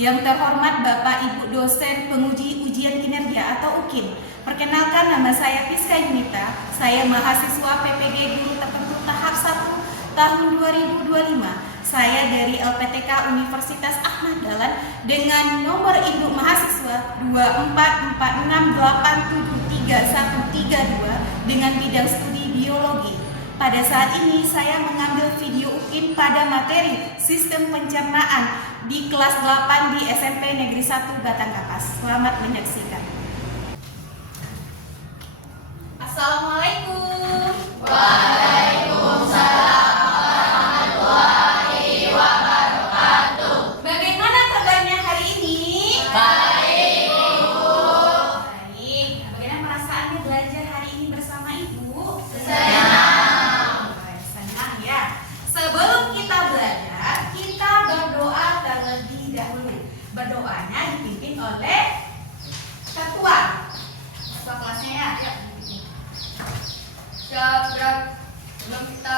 Yang terhormat Bapak Ibu dosen penguji ujian kinerja atau UKIN. Perkenalkan, nama saya Piska Yunita. Saya mahasiswa PPG Guru Tertentu tahap 1 tahun 2025. Saya dari LPTK Universitas Ahmad Dahlan dengan nomor induk mahasiswa 2446873132 dengan bidang studi biologi. Pada saat ini saya mengambil video UKIN pada materi Sistem Pencernaan di kelas 8 di SMP Negeri 1 Batangkapas. Selamat menyaksikan. Assalamualaikum. Waalaikumsalam warahmatullahi wabarakatuh. Bagaimana kabarnya hari ini? Baik, Bu. Baik. Bagaimana perasaannya belajar hari ini bersama Ibu? Senang. Senang ya. Sebelum kita belajar, kita berdoa terlebih dahulu. Berdoanya dipimpin oleh ketua kelasnya ya. Yuk. Siap, gerak. Sebelum kita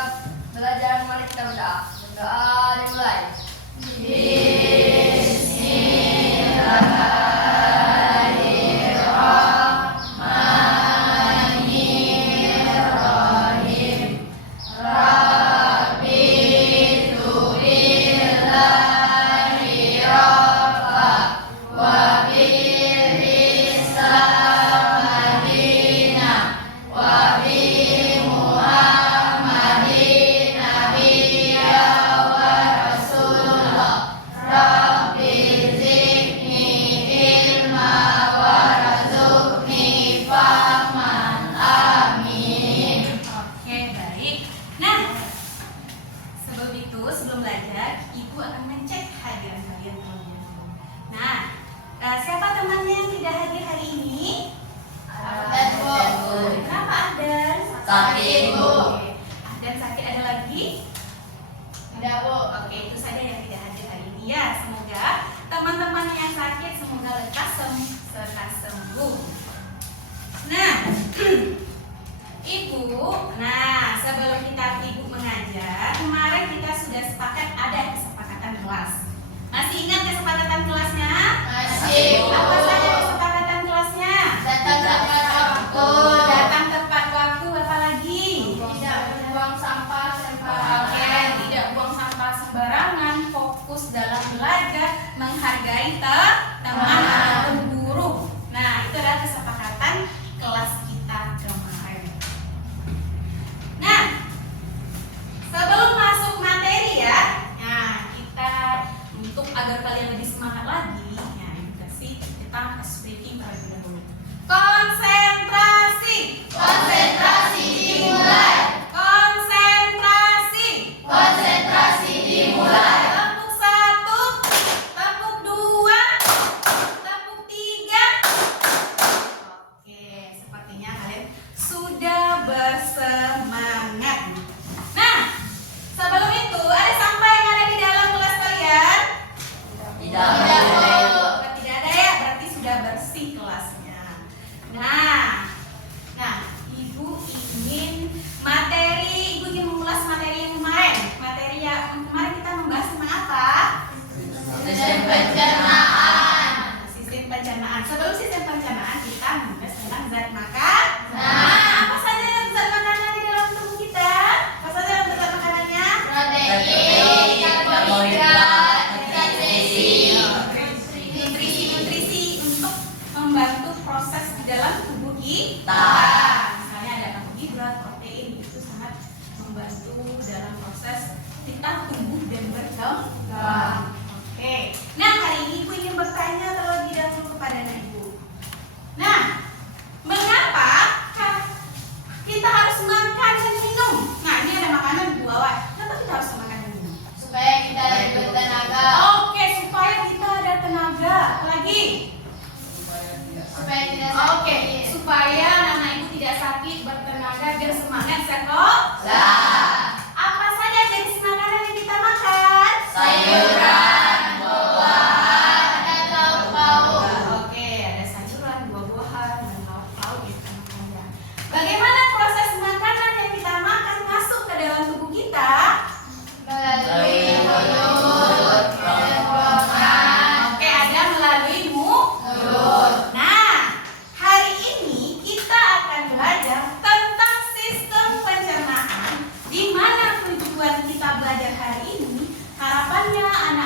belajar, mari kita berdoa. Berdoa dimulai. Bismillahirrahmanirrahim. Rabbi tubillahi rabba wa bil Islam madina wa bi Muhammadin nabiyya wa rasulah. Rabbi zidni ilma wa razuqni fahman. Amin. Oke, baik. Nah, sebelum belajar, Ibu akan mengecek hadiah kalian terlebih dahulu. Nah, siapa temannya yang tidak hadir hari ini? Ada, Bu. Kenapa ada? Sakit, Bu. Dan sakit ada lagi? Tidak, Bu. Oke, itu saja yang tidak hadir hari ini ya. Semoga teman-teman yang sakit semoga lekas sembuh. Nah, Ibu, sebelum Ibu mengajar, kemarin kita sudah sepakat ada kesepakatan kelas. Masih ingat kesepakatan kelasnya? Masih, Bu. Apa saja kesepakatan kelasnya? Datang tepat waktu. Datang tepat waktu, apa lagi? Tidak membuang sampah Oke, sembarangan. tidak buang sampah sembarangan, fokus dalam belajar, menghargai teman ataupun guru. Nah, itu adalah kesepakatan kelas kita kemarin. Nah, sebelum masuk materi ya, kita untuk agar kalian lebih semangat lagi, kita speaking terlebih dahulu. Konsentrasi. Konsentrasi dimulai. Konsentrasi. Konsentrasi dimulai. Tepuk 1, tepuk 2,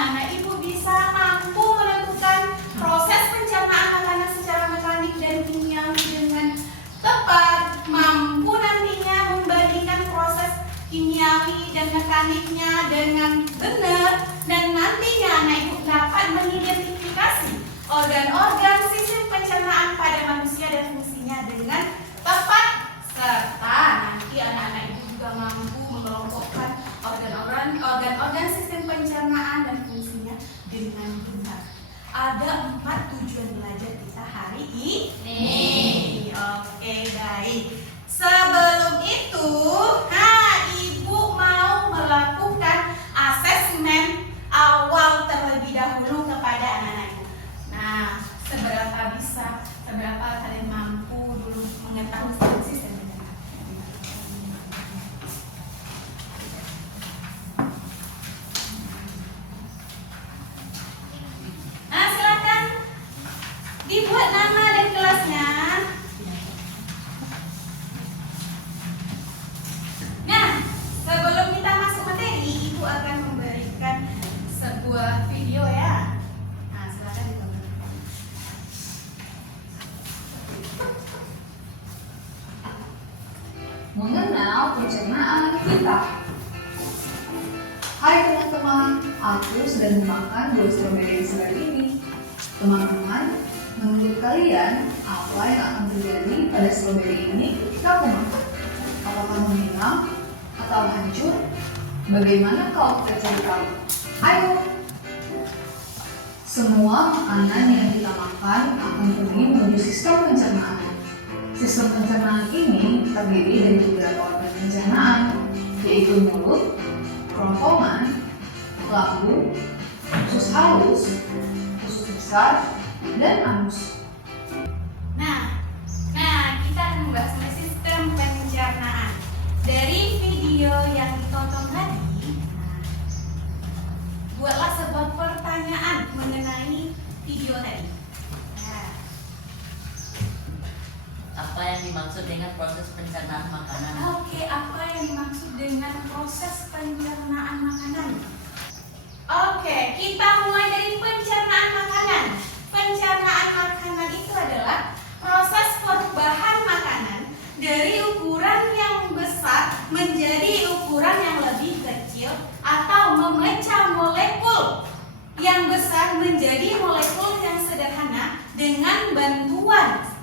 anak-anak ibu bisa mampu menentukan proses pencernaan makanan secara mekanik dan kimiawi dengan tepat, mampu nantinya membandingkan proses kimiawi dan mekaniknya dengan benar, dan nantinya anak ibu dapat mengidentifikasi organ-organ sistem pencernaan pada manusia dan fungsinya dengan tepat, serta nanti anak-anak ibu juga mampu mengelompokkan organ-organ sistem pencernaan dan fungsinya dengan benar. Ada 4 tujuan belajar kita hari ini. Oke, baik. Sebelum itu, ibu mau melakukan asesmen awal terlebih dahulu kepada anak-anak ibu. Nah, seberapa kalian mampu dulu mengetahui sistem pencernaan? Nah, silakan dibuat nama dan kelasnya. Nah, sebelum kita masuk materi, ibu akan memberikan sebuah video ya. Nah, silakan ditonton. Mengenal pencernaan kita. Hai teman-teman, aku sedang memakan buah stroberi yang segar ini. Teman-teman, menurut kalian apa yang akan terjadi pada stroberi ini ketika aku makan? Apakah menghilang atau hancur? Bagaimana kalau kita cari tahu? Ayo! Semua makanan yang kita makan akan pergi menuju sistem pencernaan. Sistem pencernaan ini terdiri dari beberapa organ pencernaan, yaitu mulut, kerongkongan, lambung, usus halus, usus besar, dan anus. Nah, kita akan membahas mengenai sistem pencernaan. Dari video yang ditonton tadi, buatlah sebuah pertanyaan mengenai video tadi. Nah, Apa yang dimaksud dengan proses pencernaan makanan? Oke, apa yang dimaksud dengan proses pencernaan makanan? Oke, kita mulai dari pencernaan makanan. Pencernaan makanan itu adalah proses perubahan makanan dari ukuran yang besar menjadi ukuran yang lebih kecil, atau memecah molekul yang besar menjadi molekul yang sederhana dengan bantuan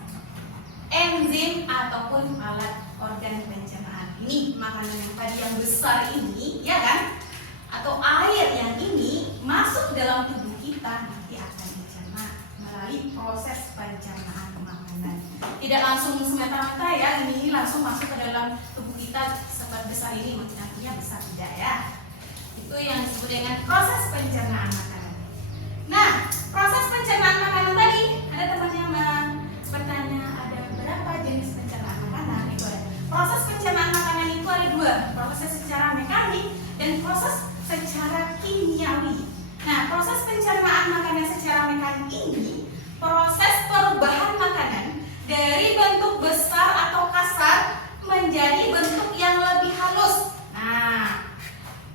enzim ataupun alat organ pencernaan. Ini makanan yang tadi yang besar ini, ya kan? Atau air yang ini masuk dalam tubuh kita, nanti akan dicerna melalui proses pencernaan makanan. Tidak langsung semata-mata ya, ini langsung masuk ke dalam tubuh kita sebesar ini, nantinya besar tidak ya. Itu yang disebut dengan proses pencernaan makanan. Nah, proses pencernaan makanan tadi, ada teman yang bertanya, ada berapa jenis pencernaan makanan? Itu ada. Proses pencernaan makanan itu ada 2, proses secara mekanik dan proses secara kimiawi. Nah, proses pencernaan makanan secara mekanik ini proses perubahan makanan dari bentuk besar atau kasar menjadi bentuk yang lebih halus. Nah,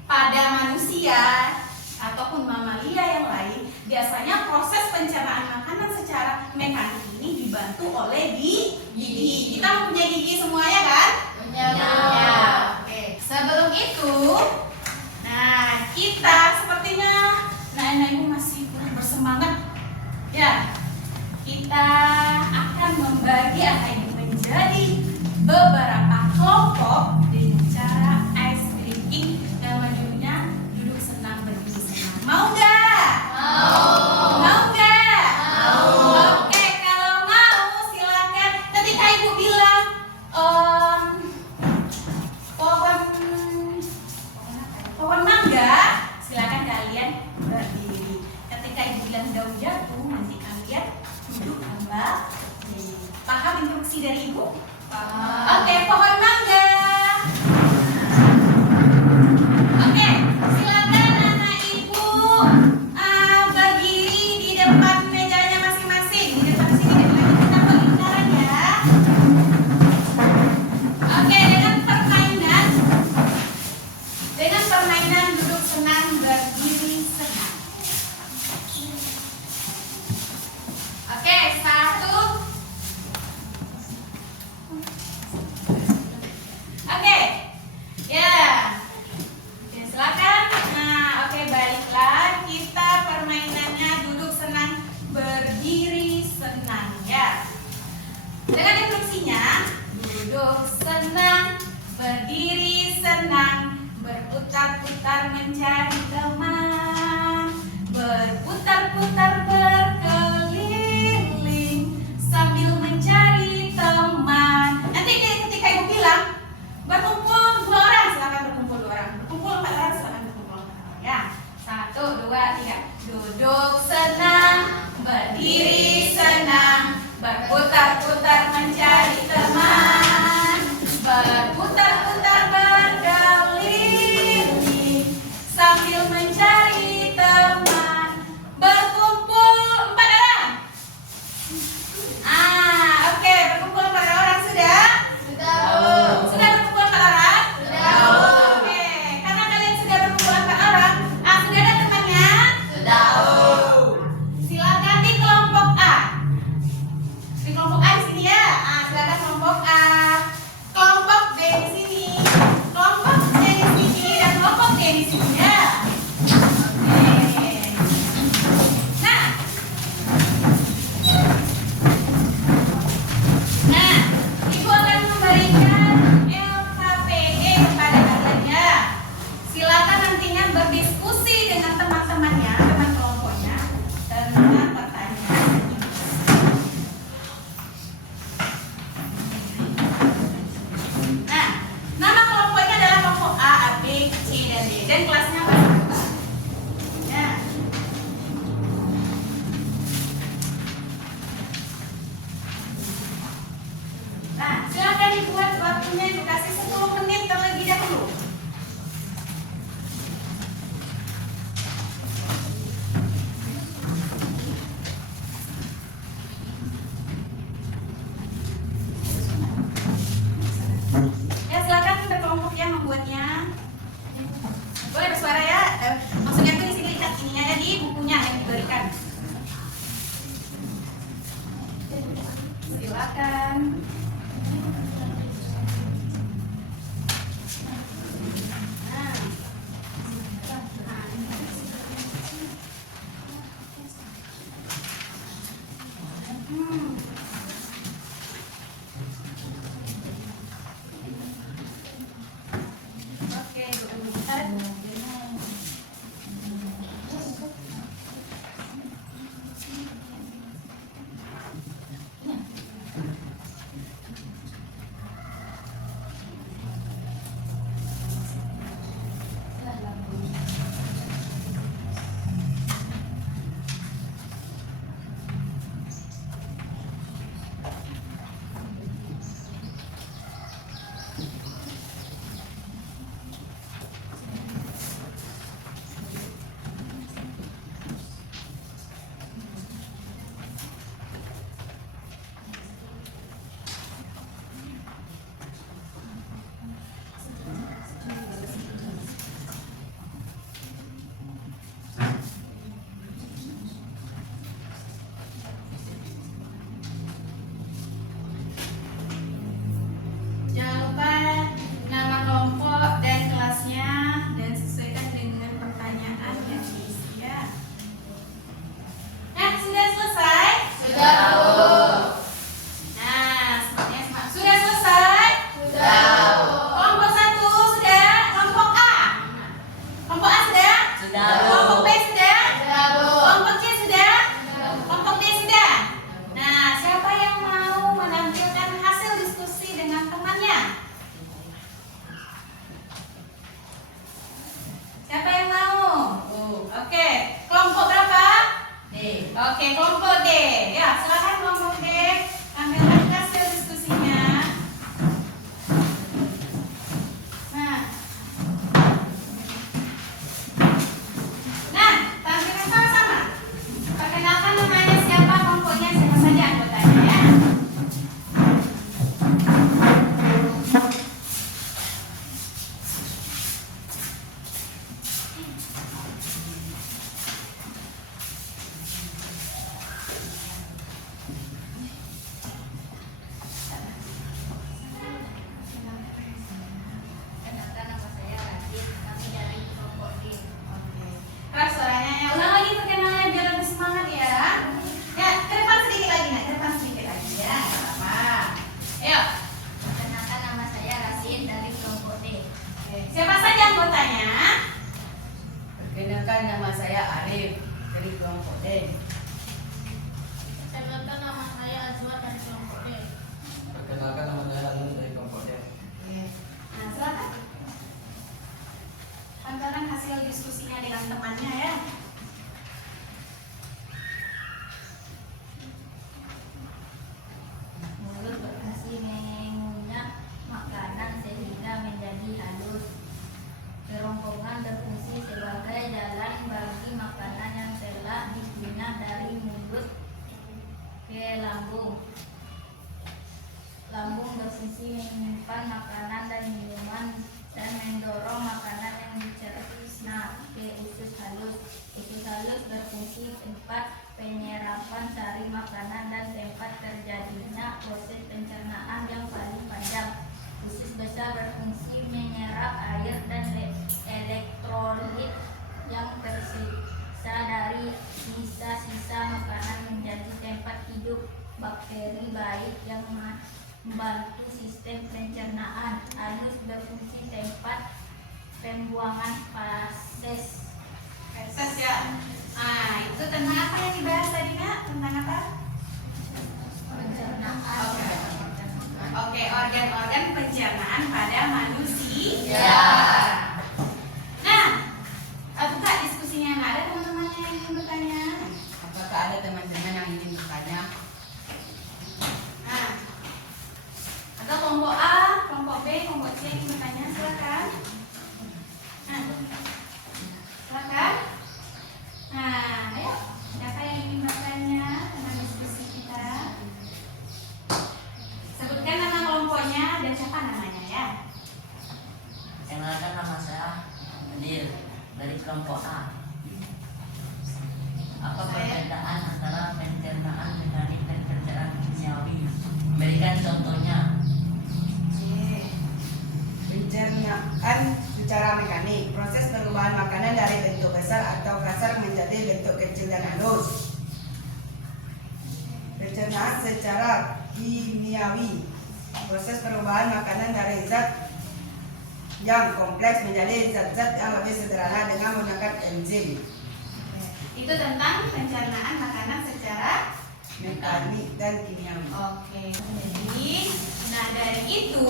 pada manusia ataupun mamalia yang lain, biasanya proses pencernaan makanan secara mekanik ini dibantu oleh gigi. Kita mempunyai gigi semua ya kan? Punya. Ya. Oke. Sebelum itu, nah kita sepertinya anak-anak ibu masih kurang bersemangat. Ya, kita akan membagi anak ibu menjadi beberapa kelompok dengan cara ice breaking, dan majunya duduk senang berdiri senang. Mau nggak? Mau nggak? Oke, kalau mau silakan. Ketika ibu bilang pohon mangga, silakan kalian berdiri. Ketika ibu bilang daun jatuh, nanti kalian duduk kembali. Paham instruksi dari ibu? Oke, 2, 3. Duduk senang, berdiri senang, berputar-putar mencari teman, berputar-putar berkeliling sambil mencari teman, berkumpul 4 orang. Oke, berkumpul 4 orang sudah? Sudah berkumpul 4 orang? Oke, karena kalian sudah berkumpul 4 orang, sudah ada temannya? Silakan di kelompok A. Di kelompok A di sini ya. Silakan kelompok A. Kelompok B di sini. Kelompok C di sini dan kelompok D di sini ya. Oke. Nah, Ibu akan memberikan LKPD kepada kalian ya. Silakan nantinya berdiskusi dengan teman-temannya, teman kelompoknya tentang pertanyaan ini. Nah, nama kelompoknya adalah kelompok A, B, C, dan D. Dan kelasnya apa? Ya. Nah, silakan dibuat waktunya, dikasih 10 menit terlebih dahulu. Ya, silakan untuk kelompok yang membuatnya. Boleh bersuara ya. Maksudnya tuh di sini lihat ininya ada di bukunya yang diberikan. Silakan. Oke, lihat. Jangan lupa nama kelompok dan kelasnya dan sesuaikan dengan pertanyaan yang diisi ya. Nah, sudah selesai? Sudah, Bu. Nah, semuanya semangat. Sudah selesai? Sudah, Bu. Kelompok 1 sudah? Kelompok A? Kelompok A sudah? Sudah. Kelompok B sudah? Sudah, Bu. Kelompok C sudah? Kelompok D sudah? Nah, siapa yang mau menampilkan hasil diskusi dengan temannya? Siapa yang mau? Oke, kelompok berapa? Oke, kelompok D. Ya, silakan kelompok D tampilkan hasil diskusinya. Nah, tampilkan sama-sama. Perkenalkan namanya siapa, kelompoknya siapa saja anggotanya ya. Kenalkan, nama saya Radit. Kami dari kelompok D. Keras suaranya ya. Ulang lagi perkenalannya biar lebih semangat ya. Ya, ke depan sedikit lagi, nah, ke depan sedikit lagi ya. Gak apa-apa. Ayo. Kenalkan, nama saya Rasin dari kelompok D. Oke, siapa saja anggotanya? Perkenalkan, nama saya Arif dari kelompok D. Kenalkan, nama saya Azwar dari kelompok D. Perkenalkan, nama saya Hanun dari kelompok D. Nah, silakan. Tampilkan hasil diskusinya dengan temannya ya. menyimpan makanan dan minuman dan mendorong makanan yang dicerna. Usus halus. Usus halus berfungsi tempat penyerapan sari makanan dan tempat terjadinya proses pencernaan yang paling panjang. Usus besar berfungsi menyerap air dan elektrolit yang tersisa dari sisa-sisa makanan menjadi tempat hidup bakteri baik yang membantu sistem pencernaan. Anus berfungsi tempat pembuangan feses. Feses ya. Nah, itu tentang apa yang dibahas tadi, Nak? Tentang apa? Pencernaan. Oke, organ-organ pencernaan pada manusia. Nah, buka diskusinya. Nah, ada teman-teman yang ingin bertanya? Apakah ada teman-teman yang ingin bertanya? Nah, atau kelompok A, kelompok B, kelompok C yang ingin bertanya, silakan. Nah, silakan. Nah, ayo, siapa yang ingin bertanya tentang diskusi kita? Sebutkan nama kelompoknya dan siapa namanya ya. Perkenalkan, nama saya Nadir dari kelompok A. Apa perbedaan antara pencernaan mekanik dan pencernaan kimiawi? Berikan contohnya. Pencernaan secara mekanik, proses perubahan makanan dari bentuk besar atau kasar menjadi bentuk kecil dan halus. Pencernaan secara kimiawi, proses perubahan makanan dari zat yang kompleks menjadi zat-zat yang lebih sederhana dengan menggunakan enzim. Itu tentang pencernaan makanan secara Mekanik dan kimiawi. oke. Jadi, nah dari itu,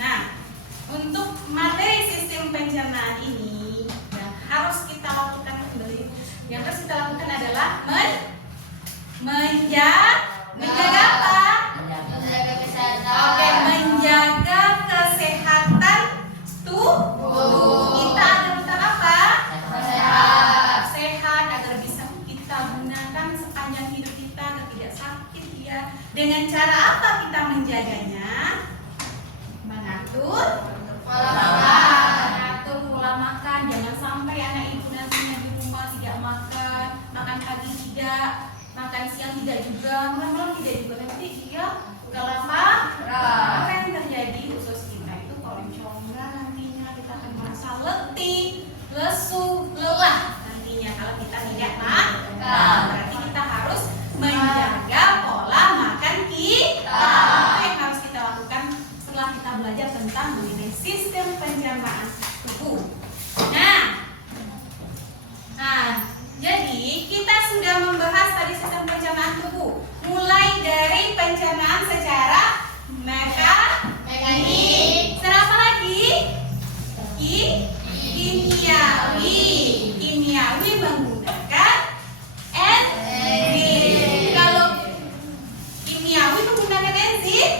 nah untuk materi sistem pencernaan ini yang harus kita lakukan kembali, yang harus kita lakukan adalah menjaga apa? Menjaga kesehatan. Oke, menjaga kesehatan tubuh kita agar apa? Sehat agar bisa kita gunakan sepanjang hidup kita agar tidak sakit ya. Dengan cara apa kita menjaganya? Mengatur Pola makan. mengatur pola makan. Jangan sampai anak ibu nantinya di rumah tidak makan, makan pagi tidak, makan siang tidak juga, makan malam tidak juga. Nanti dia kelaparan. Apa yang terjadi usus kita itu keroncongan nantinya, kita akan merasa letih, lesu, lelah nantinya kalau kita tidak makan. Berarti kita harus menjaga pola makan kita. Apa yang harus kita lakukan setelah kita belajar tentang mengenai sistem pencernaan tubuh. Nah, jadi kita sudah membahas tadi sistem pencernaan tubuh, mulai dari pencernaan secara mekanik. Secara apa lagi? Kimiawi menggunakan enzim. Kalau kimiawi menggunakan enzim,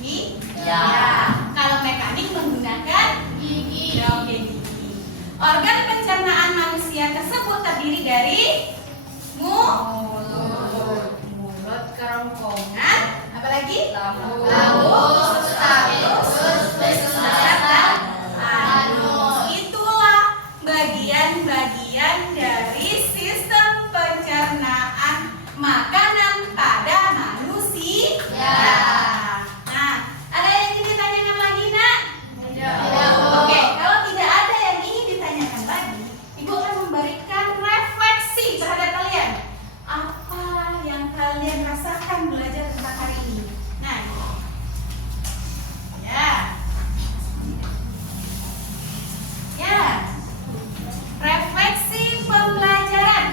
ini Ya. Kalau mekanik menggunakan Gigi. Oke, gigi. Organ pencernaan manusia tersebut terdiri dari mulut, kerongkongan, apalagi Lambung, usus, besar, dan anus. Itulah bagian-bagian dari sistem pencernaan makanan pada manusia. Nah, ada yang ingin ditanyakan lagi, Nak? Oke, kalau tidak ada yang ingin ditanyakan lagi, Ibu akan memberikan refleksi terhadap kalian. Apa yang kalian rasakan belajar tentang hari ini? Nah, ya, refleksi pembelajaran.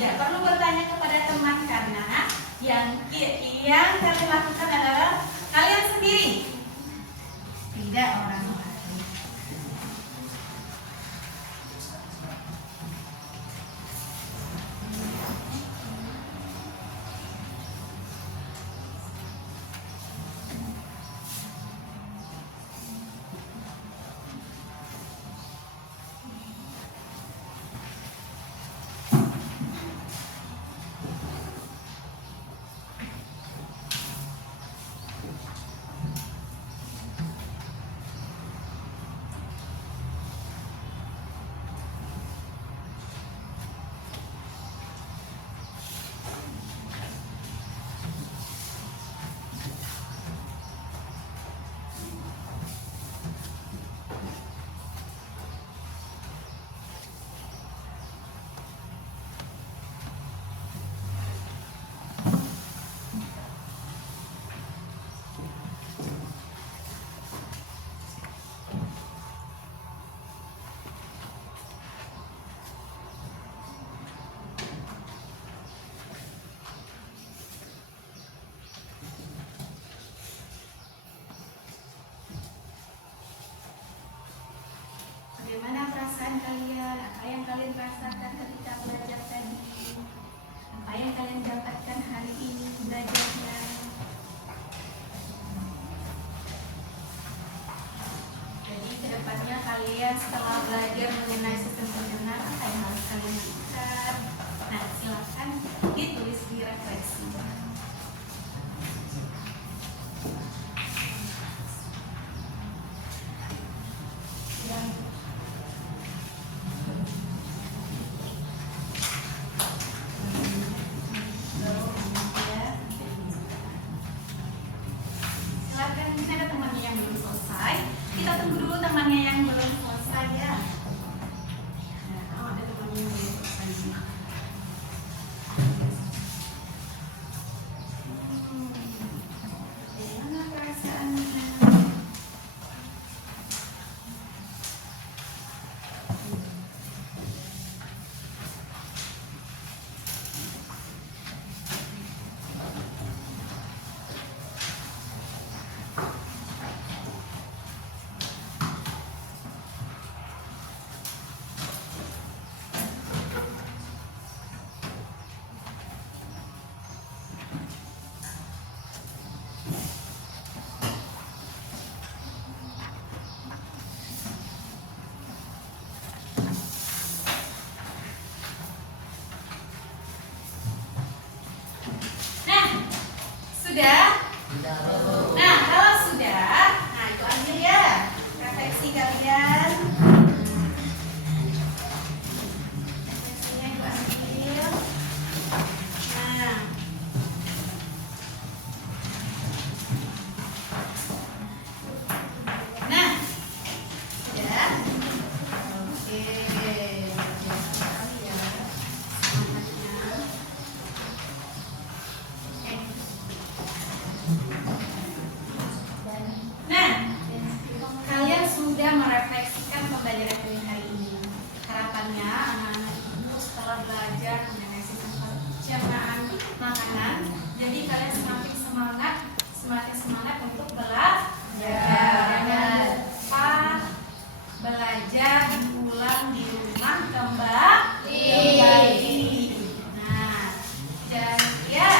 tidak perlu bertanya kepada teman karena yang kalian lakukan adalah kalian sendiri, tidak orang lain. Bagaimana perasaan kalian? Apa yang kalian rasakan ketika belajar tadi? Apa yang kalian dapatkan hari ini belajarnya? Jadi kedepannya kalian setelah belajar mengenai sistem pencernaan, apa yang harus kalian lakukan? Nah, silakan ditulis di refleksi. Silakan, ini ada temannya yang belum selesai. Kita tunggu dulu temannya yang belum selesai ya. Nah, ada temannya yang belum selesai. Bagaimana perasaannya? Nah, sudah? Nah, kalau sudah, nah itu ambil ya refleksi kalian. Refleksinya itu ambil. Nah, sudah? Oke, biasa sekali ya semangatnya. Nah, kalian sudah merefleksikan pembelajaran kalian hari ini. Harapannya anak-anak ibu setelah belajar mengenai sistem pencernaan makanan, jadi kalian semakin semangat untuk belajar. Jangan lupa belajar diulang di rumah kembali. Nah, dan ya.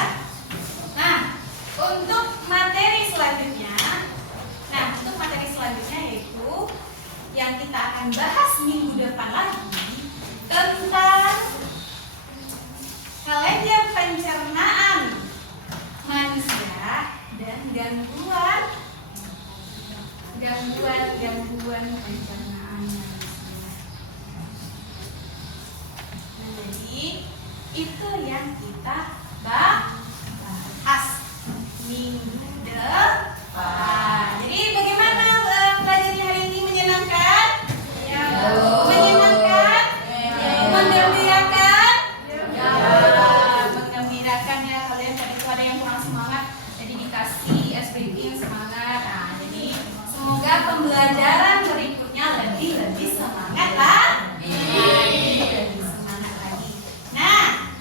Nah, untuk materi selanjutnya yaitu yang kita akan bahas minggu depan lagi tentang kalender pencernaan manusia dan gangguan pencernaan manusia. Nah, jadi itu yang kita bahas minggu depan. Jadi bagaimana belajarnya hari ini? Menyenangkan? Menyenangkan? Menggembirakan? Menggembirakan ya kalian. Tadi itu ada yang kurang semangat, jadi dikasih SBB yang semangat. Nah, jadi semoga pembelajaran berikutnya lebih semangat lah. Lebih semangat lagi. Nah,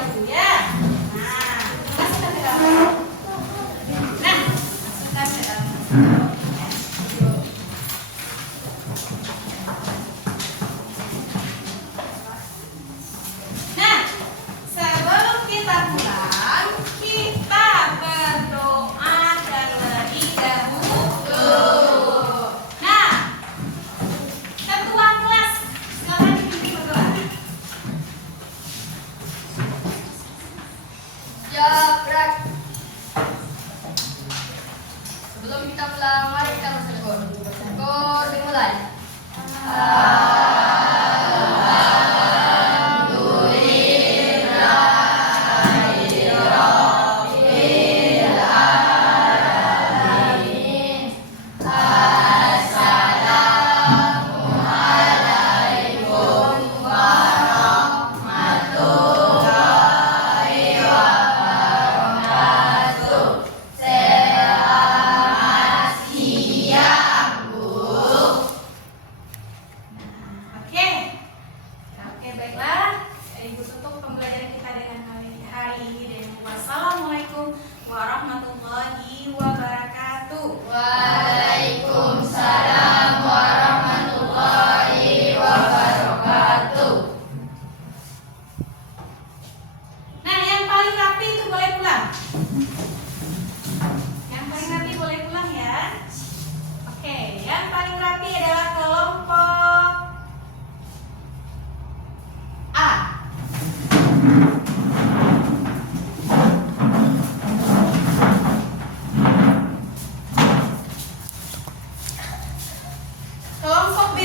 dahulu ya. Nah, masukkan ke dalam. Nah, masukkan ke dalam. Nah, sebelum kita pulang, kita berdoa terlebih dahulu. Nah, ketua kelas, silakan dipimpin berdoa. Jabrak. Sebelum kita pulang, mari kita bersyukur. Bersyukur dimulai. Oke, baiklah. Ibu tutup pembelajaran kita dengan hari ini dengan wassalamualaikum warahmatullahi wabarakatuh. Waalaikumsalam warahmatullahi wabarakatuh. Nah, yang paling rapi itu boleh pulang. Yang paling rapi boleh pulang ya. Oke, yang paling rapi adalah kelompok A. Kelompok B.